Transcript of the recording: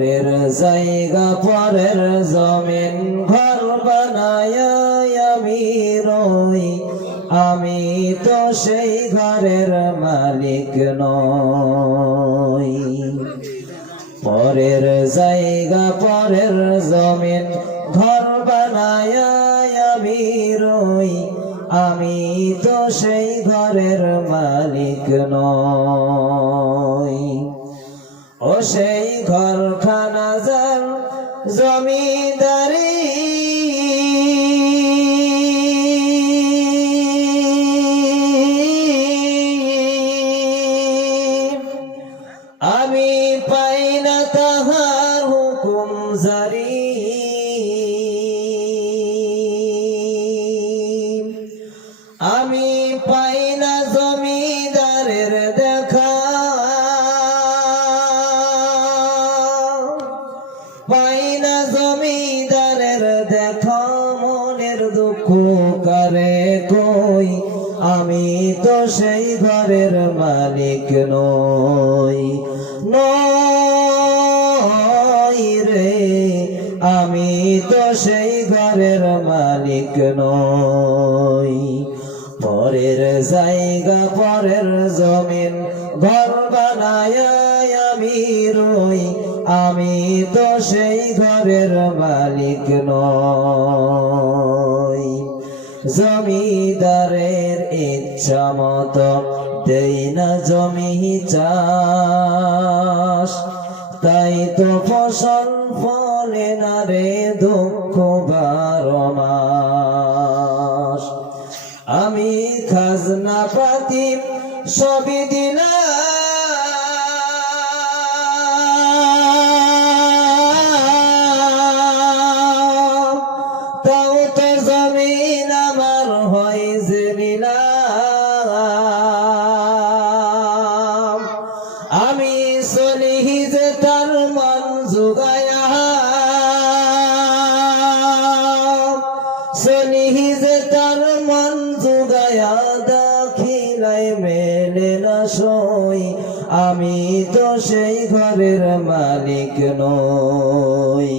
পরের জায়গা পরের জমিন ঘর বানায় আমি রই, আমি তো সেই ঘরের মালিক নই। পরের জায়গা পরের জমিন ঘর বানায় আমি রই, আমি তো সেই ঘরের মালিক নই। ও সেই ঘরখানা যার জমিদারি, আমি পাই না তাহার হুকুম জারি। আমি পাই না জমিদারের দেখা, পাই না জমিদারের দেখা, মনের দুঃখ কারে কই, আমি তো সেই ঘরের মালিক নই। নই রে, আমি তো সেই ঘরের মালিক নই। পরের জায়গা পরের জমিন ঘর বানায় আমি রই, আমি তো সেই ঘরের মালিক নই। জমিদারের ইচ্ছা মতো দেই না জমি চাষ, তাই তো ফসল ফলে না রে দুঃখ 12 মাস। আমি খাজনা পাতি সবই দিলাম, তাও তো জমিন আমার হয় যে নিলাম। আমি চলি যে তার মন জুগায়া, চলি যে তার মন জুগায়া, দাখিলাই মেলে না সই, আমি তো সেই ঘরের মালিক নই।